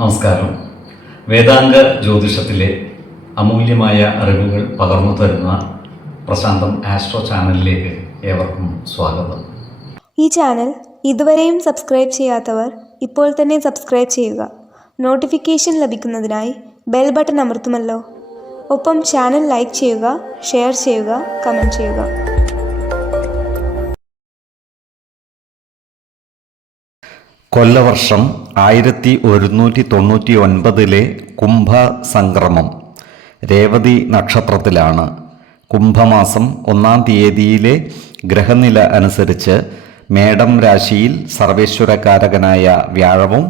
നമസ്കാരം. വേദാംഗ ജ്യോതിഷത്തിലെ അമൂല്യമായ അറിവുകൾ പകർന്നു തരുന്ന പ്രശാന്തം ആസ്ട്രോ ചാനലിലേക്ക് ഏവർക്കും സ്വാഗതം. ഈ ചാനൽ ഇതുവരെയും സബ്സ്ക്രൈബ് ചെയ്യാത്തവർ ഇപ്പോൾ തന്നെ സബ്സ്ക്രൈബ് ചെയ്യുക. നോട്ടിഫിക്കേഷൻ ലഭിക്കുന്നതിനായി ബെൽ ബട്ടൺ അമർത്തുമല്ലോ. ഒപ്പം ചാനൽ ലൈക്ക് ചെയ്യുക, ഷെയർ ചെയ്യുക, കമൻറ്റ് ചെയ്യുക. കൊല്ലവർഷം 1199 കുംഭ സംക്രമം രേവതി നക്ഷത്രത്തിലാണ്. കുംഭമാസം 1-ാം തീയതിയിലെ ഗ്രഹനില അനുസരിച്ച് മേടം രാശിയിൽ സർവേശ്വരകാരകനായ വ്യാഴവും,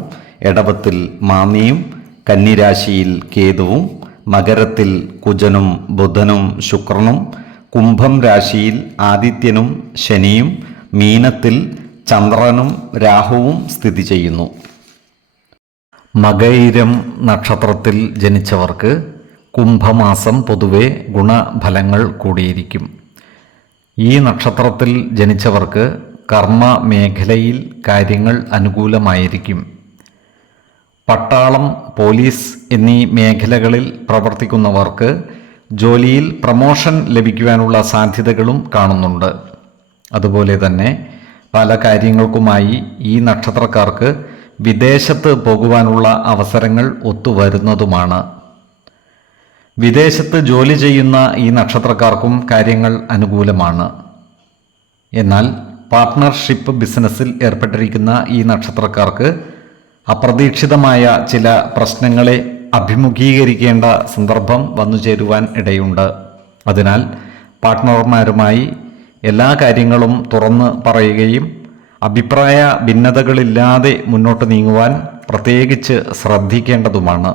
എടവത്തിൽ മാന്നിയും, കന്നിരാശിയിൽ കേതുവും, മകരത്തിൽ കുജനും ബുധനും ശുക്രനും, കുംഭം രാശിയിൽ ആദിത്യനും ശനിയും, മീനത്തിൽ ചന്ദ്രനും രാഹുവും സ്ഥിതി ചെയ്യുന്നു. മകയിരം നക്ഷത്രത്തിൽ ജനിച്ചവർക്ക് കുംഭമാസം പൊതുവെ ഗുണഫലങ്ങൾ കൂടിയിരിക്കും. ഈ നക്ഷത്രത്തിൽ ജനിച്ചവർക്ക് കർമ്മ മേഖലയിൽ കാര്യങ്ങൾ അനുകൂലമായിരിക്കും. പട്ടാളം, പോലീസ് എന്നീ മേഖലകളിൽ പ്രവർത്തിക്കുന്നവർക്ക് ജോലിയിൽ പ്രമോഷൻ ലഭിക്കുവാനുള്ള സാധ്യതകളും കാണുന്നുണ്ട്. അതുപോലെ തന്നെ പല കാര്യങ്ങൾക്കുമായി ഈ നക്ഷത്രക്കാർക്ക് വിദേശത്ത് പോകുവാനുള്ള അവസരങ്ങൾ ഒത്തുവരുന്നതുമാണ്. വിദേശത്ത് ജോലി ചെയ്യുന്ന ഈ നക്ഷത്രക്കാർക്കും കാര്യങ്ങൾ അനുകൂലമാണ്. എന്നാൽ പാർട്ട്ണർഷിപ്പ് ബിസിനസ്സിൽ ഏർപ്പെട്ടിരിക്കുന്ന ഈ നക്ഷത്രക്കാർക്ക് അപ്രതീക്ഷിതമായ ചില പ്രശ്നങ്ങളെ അഭിമുഖീകരിക്കേണ്ട സന്ദർഭം വന്നു ചേരുവാൻ ഇടയുണ്ട്. അതിനാൽ പാർട്ട്ണർമാരുമായി എല്ലാ കാര്യങ്ങളും തുറന്ന് പറയുകയും അഭിപ്രായ ഭിന്നതകളില്ലാതെ മുന്നോട്ട് നീങ്ങുവാൻ പ്രത്യേകിച്ച് ശ്രദ്ധിക്കേണ്ടതുമാണ്.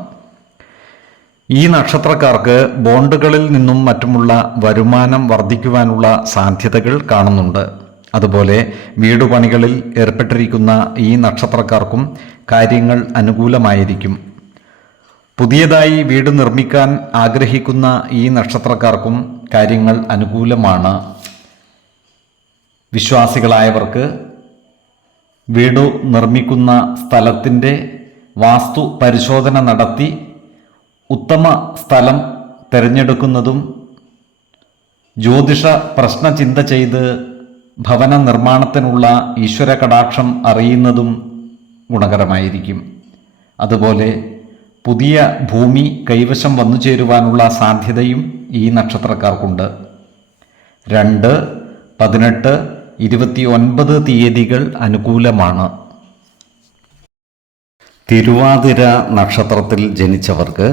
ഈ നക്ഷത്രക്കാർക്ക് ബോണ്ടുകളിൽ നിന്നും മറ്റുമുള്ള വരുമാനം വർദ്ധിക്കുവാനുള്ള സാധ്യതകൾ കാണുന്നുണ്ട്. അതുപോലെ വീടുപണികളിൽ ഏർപ്പെട്ടിരിക്കുന്ന ഈ നക്ഷത്രക്കാർക്കും കാര്യങ്ങൾ അനുകൂലമായിരിക്കും. പുതിയതായി വീട് നിർമ്മിക്കാൻ ആഗ്രഹിക്കുന്ന ഈ നക്ഷത്രക്കാർക്കും കാര്യങ്ങൾ അനുകൂലമാണ്. വിശ്വാസികളായവർക്ക് വീട് നിർമ്മിക്കുന്ന സ്ഥലത്തിൻ്റെ വാസ്തു പരിശോധന നടത്തി ഉത്തമ സ്ഥലം തിരഞ്ഞെടുക്കുന്നതും ജ്യോതിഷ പ്രശ്നചിന്ത ചെയ്ത് ഭവന നിർമ്മാണത്തിനുള്ള ഈശ്വര കടാക്ഷം അറിയുന്നതും ഗുണകരമായിരിക്കും. അതുപോലെ പുതിയ ഭൂമി കൈവശം വന്നു ചേരുവാനുള്ള സാധ്യതയും ഈ നക്ഷത്രക്കാർക്കുണ്ട്. 2, 18, 29 തീയതികൾ അനുകൂലമാണ്. തിരുവാതിര നക്ഷത്രത്തിൽ ജനിച്ചവർക്ക്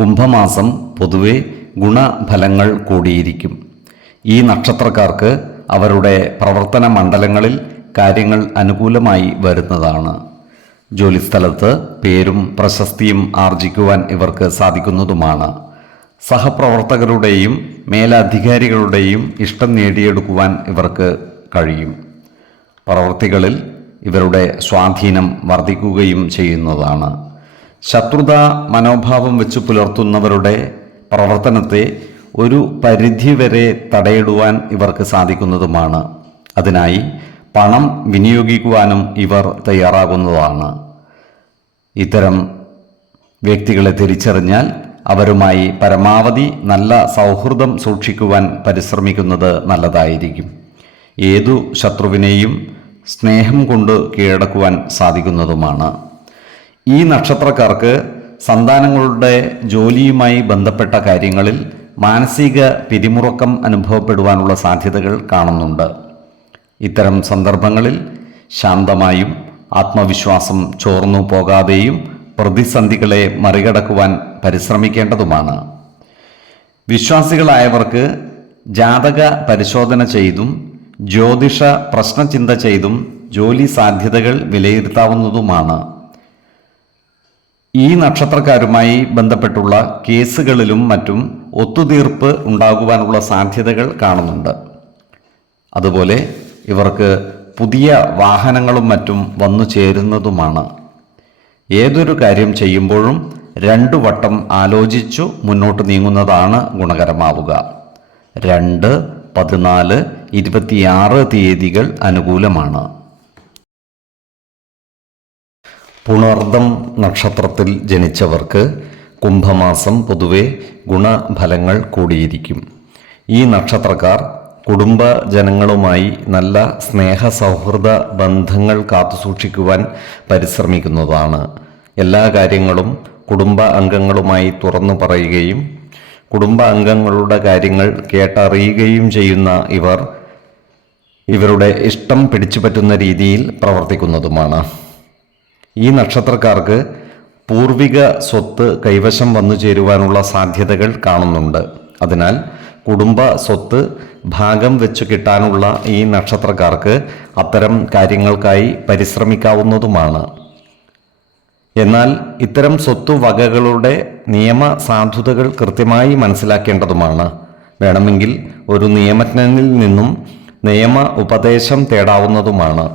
കുംഭമാസം പൊതുവെ ഗുണഫലങ്ങൾ കൂടിയിരിക്കും. ഈ നക്ഷത്രക്കാർക്ക് അവരുടെ പ്രവർത്തന മണ്ഡലങ്ങളിൽ കാര്യങ്ങൾ അനുകൂലമായി വരുന്നതാണ്. ജോലിസ്ഥലത്ത് പേരും പ്രശസ്തിയും ആർജിക്കുവാൻ ഇവർക്ക് സാധിക്കുന്നതുമാണ്. സഹപ്രവർത്തകരുടെയും മേലധികാരികളുടെയും ഇഷ്ടം നേടിയെടുക്കുവാൻ ഇവർക്ക് കഴിയും. പ്രവൃത്തികളിൽ ഇവരുടെ സ്വാധീനം വർദ്ധിക്കുകയും ചെയ്യുന്നതാണ്. ശത്രുതാ മനോഭാവം വെച്ച് പുലർത്തുന്നവരുടെ പ്രവർത്തനത്തെ ഒരു പരിധിവരെ തടയിടുവാൻ ഇവർക്ക് സാധിക്കുന്നതുമാണ്. അതിനായി പണം വിനിയോഗിക്കുവാനും ഇവർ തയ്യാറാകുന്നതാണ്. ഇത്തരം വ്യക്തികളെ തിരിച്ചറിഞ്ഞാൽ അവരുമായി പരമാവധി നല്ല സൗഹൃദം സൂക്ഷിക്കുവാൻ പരിശ്രമിക്കുന്നത് നല്ലതായിരിക്കും. ഏതു ശത്രുവിനെയും സ്നേഹം കൊണ്ട് കീഴടക്കുവാൻ സാധിക്കുന്നതുമാണ്. ഈ നക്ഷത്രക്കാർക്ക് സന്താനങ്ങളുടെ ജോലിയുമായി ബന്ധപ്പെട്ട കാര്യങ്ങളിൽ മാനസിക പിരിമുറുക്കം അനുഭവപ്പെടുവാനുള്ള സാധ്യതകൾ കാണുന്നുണ്ട്. ഇത്തരം സന്ദർഭങ്ങളിൽ ശാന്തമായും ആത്മവിശ്വാസം ചോർന്നു പോകാതെയും പ്രതിസന്ധികളെ മറികടക്കുവാൻ പരിശ്രമിക്കേണ്ടതുമാണ്. വിശ്വാസികളായവർക്ക് ജാതക പരിശോധന ചെയ്തും ജ്യോതിഷ പ്രശ്നചിന്ത ചെയ്തും ജോലി സാധ്യതകൾ വിലയിരുത്താവുന്നതുമാണ്. ഈ നക്ഷത്രക്കാരുമായി ബന്ധപ്പെട്ടുള്ള കേസുകളിലും മറ്റും ഒത്തുതീർപ്പ് ഉണ്ടാകുവാനുള്ള സാധ്യതകൾ കാണുന്നുണ്ട്. അതുപോലെ ഇവർക്ക് പുതിയ വാഹനങ്ങളും മറ്റും വന്നു ചേരുന്നതുമാണ്. ഏതൊരു കാര്യം ചെയ്യുമ്പോഴും 2 വട്ടം ആലോചിച്ചു മുന്നോട്ട് നീങ്ങുന്നതാണ് ഗുണകരമാവുക. 2, 14, 26 തീയതികൾ അനുകൂലമാണ്. പുണർദം നക്ഷത്രത്തിൽ ജനിച്ചവർക്ക് കുംഭമാസം പൊതുവെ ഗുണഫലങ്ങൾ കൂടിയിരിക്കും. ഈ നക്ഷത്രക്കാർ കുടുംബജനങ്ങളുമായി നല്ല സ്നേഹ സൗഹൃദ ബന്ധങ്ങൾ കാത്തുസൂക്ഷിക്കുവാൻ പരിശ്രമിക്കുന്നതാണ്. എല്ലാ കാര്യങ്ങളും കുടുംബ അംഗങ്ങളുമായി തുറന്നു പറയുകയും കുടുംബ അംഗങ്ങളുടെ കാര്യങ്ങൾ കേട്ടറിയുകയും ചെയ്യുന്ന ഇവരുടെ ഇഷ്ടം പിടിച്ചുപറ്റുന്ന രീതിയിൽ പ്രവർത്തിക്കുന്നതുമാണ്. ഈ നക്ഷത്രക്കാർക്ക് പൂർവിക സ്വത്ത് കൈവശം വന്നു ചേരുവാനുള്ള സാധ്യതകൾ കാണുന്നുണ്ട്. അതിനാൽ കുടുംബ സ്വത്ത് ഭാഗം വെച്ചു കിട്ടാനുള്ള ഈ നക്ഷത്രക്കാർക്ക് അത്തരം കാര്യങ്ങൾക്കായി പരിശ്രമിക്കാവുന്നതുമാണ്. എന്നാൽ ഇത്തരം സ്വത്തുവകകളുടെ നിയമ സാധുതകൾ കൃത്യമായി മനസ്സിലാക്കേണ്ടതുമാണ്. വേണമെങ്കിൽ ഒരു നിയമജ്ഞനിൽ നിന്നും നിയമ ഉപദേശം തേടാവുന്നതുമാണ്.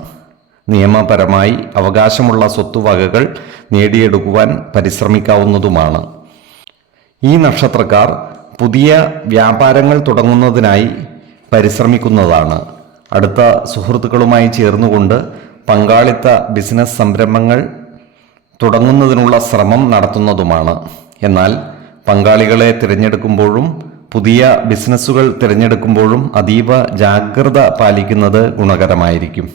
നിയമപരമായി അവകാശമുള്ള സ്വത്തുവകകൾ നേടിയെടുക്കുവാൻ പരിശ്രമിക്കാവുന്നതുമാണ്. ഈ നക്ഷത്രക്കാർ പുതിയ വ്യാപാരങ്ങൾ തുടങ്ങുന്നതിനായി പരിശ്രമിക്കുന്നതാണ്. അടുത്ത സുഹൃത്തുക്കളുമായി ചേർന്നുകൊണ്ട് പങ്കാളിത്ത ബിസിനസ് സംരംഭങ്ങൾ തുടങ്ങുന്നതിനുള്ള ശ്രമം നടത്തുന്നതുമാണ്. എന്നാൽ പങ്കാളികളെ തിരഞ്ഞെടുക്കുമ്പോഴും പുതിയ ബിസിനസ്സുകൾ തിരഞ്ഞെടുക്കുമ്പോഴും അതീവ ജാഗ്രത പാലിക്കുന്നത് ഗുണകരമായിരിക്കും.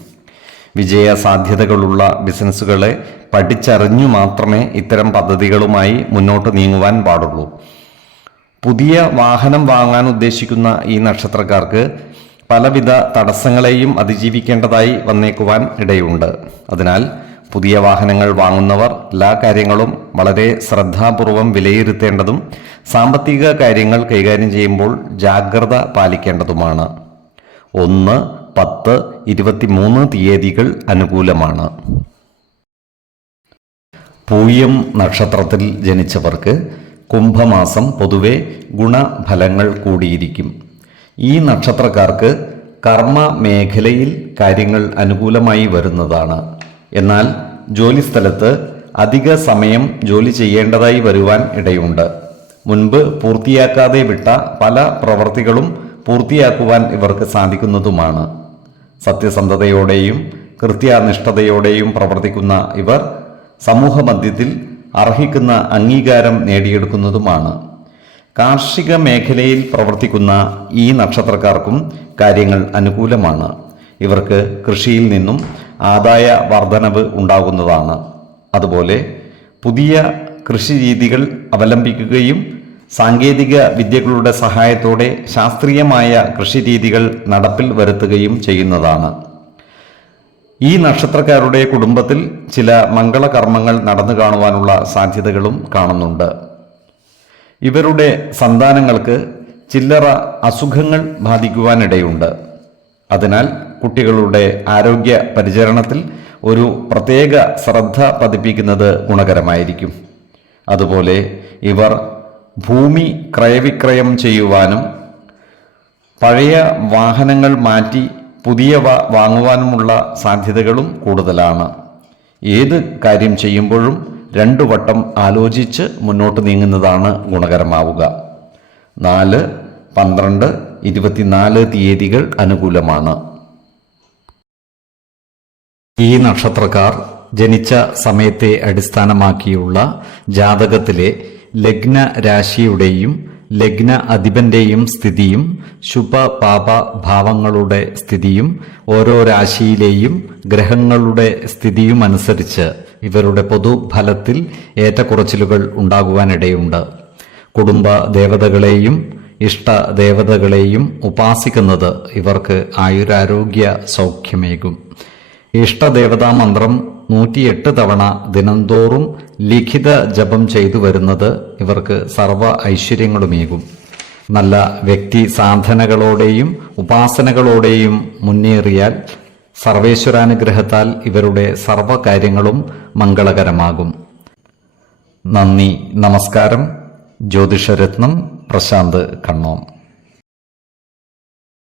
വിജയ സാധ്യതകളുള്ള ബിസിനസ്സുകളെ പഠിച്ചറിഞ്ഞു മാത്രമേ ഇത്തരം പദ്ധതികളുമായി മുന്നോട്ട് നീങ്ങുവാൻ പാടുള്ളൂ. പുതിയ വാഹനം വാങ്ങാൻ ഉദ്ദേശിക്കുന്ന ഈ നക്ഷത്രക്കാർക്ക് പലവിധ തടസ്സങ്ങളെയും അതിജീവിക്കേണ്ടതായി വന്നേക്കുവാൻ ഇടയുണ്ട്. അതിനാൽ പുതിയ വാഹനങ്ങൾ വാങ്ങുന്നവർ എല്ലാ കാര്യങ്ങളും വളരെ ശ്രദ്ധാപൂർവം വിലയിരുത്തേണ്ടതും സാമ്പത്തിക കാര്യങ്ങൾ കൈകാര്യം ചെയ്യുമ്പോൾ ജാഗ്രത പാലിക്കേണ്ടതുമാണ്. 1, 10, 23 തീയതികൾ അനുകൂലമാണ്. പൂയം നക്ഷത്രത്തിൽ ജനിച്ചവർക്ക് കുംഭമാസം പൊതുവെ ഗുണഫലങ്ങൾ കൂടിയിരിക്കും. ഈ നക്ഷത്രക്കാർക്ക് കർമ്മ മേഖലയിൽ കാര്യങ്ങൾ അനുകൂലമായി വരുന്നതാണ്. എന്നാൽ ജോലിസ്ഥലത്ത് അധിക സമയം ജോലി ചെയ്യേണ്ടതായി വരുവാൻ ഇടയുണ്ട്. മുൻപ് പൂർത്തിയാക്കാതെ വിട്ട പല പ്രവൃത്തികളും പൂർത്തിയാക്കുവാൻ ഇവർക്ക് സാധിക്കുന്നതുമാണ്. സത്യസന്ധതയോടെയും കൃത്യനിഷ്ഠതയോടെയും പ്രവർത്തിക്കുന്ന ഇവർ സമൂഹ മധ്യത്തിൽ അർഹിക്കുന്ന അംഗീകാരം നേടിയെടുക്കുന്നതുമാണ്. കാർഷിക മേഖലയിൽ പ്രവർത്തിക്കുന്ന ഈ നക്ഷത്രക്കാർക്കും കാര്യങ്ങൾ അനുകൂലമാണ്. ഇവർക്ക് കൃഷിയിൽ നിന്നും ആദായ വർധനവ് ഉണ്ടാകുന്നതാണ്. അതുപോലെ പുതിയ കൃഷി രീതികൾ അവലംബിക്കുകയും സാങ്കേതിക വിദ്യകളുടെ സഹായത്തോടെ ശാസ്ത്രീയമായ കൃഷി രീതികൾ നടപ്പിൽ വരുത്തുകയും ചെയ്യുന്നതാണ്. ഈ നക്ഷത്രക്കാരുടെ കുടുംബത്തിൽ ചില മംഗളകർമ്മങ്ങൾ നടന്നു കാണുവാനുള്ള സാധ്യതകളും കാണുന്നുണ്ട്. ഇവരുടെ സന്താനങ്ങൾക്ക് ചില്ലറ അസുഖങ്ങൾ ബാധിക്കുവാനിടയുണ്ട്. അതിനാൽ കുട്ടികളുടെ ആരോഗ്യ പരിചരണത്തിൽ ഒരു പ്രത്യേക ശ്രദ്ധ പതിപ്പിക്കുന്നത് ഗുണകരമായിരിക്കും. അതുപോലെ ഇവർ ഭൂമി ക്രയവിക്രയം ചെയ്യുവാനും പഴയ വാഹനങ്ങൾ മാറ്റി പുതിയവ വാങ്ങുവാനുമുള്ള സാധ്യതകളും കൂടുതലാണ്. ഏത് കാര്യം ചെയ്യുമ്പോഴും 2 വട്ടം ആലോചിച്ച് മുന്നോട്ട് നീങ്ങുന്നതാണ് ഗുണകരമാവുക. 4, 12, 24 തീയതികൾ അനുകൂലമാണ്. ഈ നക്ഷത്രക്കാർ ജനിച്ച സമയത്തെ അടിസ്ഥാനമാക്കിയുള്ള ജാതകത്തിലെ ലഗ്ന രാശിയുടെയും ലഗ്ന അധിപന്റെയും സ്ഥിതിയും ശുഭ പാപ ഭാവങ്ങളുടെ സ്ഥിതിയും ഓരോ രാശിയിലെയും ഗ്രഹങ്ങളുടെ സ്ഥിതിയും അനുസരിച്ച് ഇവരുടെ പൊതുഫലത്തിൽ ഏറ്റക്കുറച്ചിലുകൾ ഉണ്ടാകുവാനിടയുണ്ട്. കുടുംബ ദേവതകളെയും ഇഷ്ട ദേവതകളെയും ഉപാസിക്കുന്നത് ഇവർക്ക് ആയുരാരോഗ്യ സൗഖ്യമേകും. ഇഷ്ടദേവതാ മന്ത്രം 108 തവണ ദിനംതോറും ലിഖിത ജപം ചെയ്തു വരുന്നത് ഇവർക്ക് സർവ ഐശ്വര്യങ്ങളുമേകും. നല്ല വ്യക്തി സാധനകളോടെയും ഉപാസനകളോടെയും മുന്നേറിയാൽ സർവേശ്വരാനുഗ്രഹത്താൽ ഇവരുടെ സർവകാര്യങ്ങളും മംഗളകരമാകും. നന്ദി, നമസ്കാരം. ജ്യോതിഷരത്നം പ്രശാന്ത് കണ്ണോം.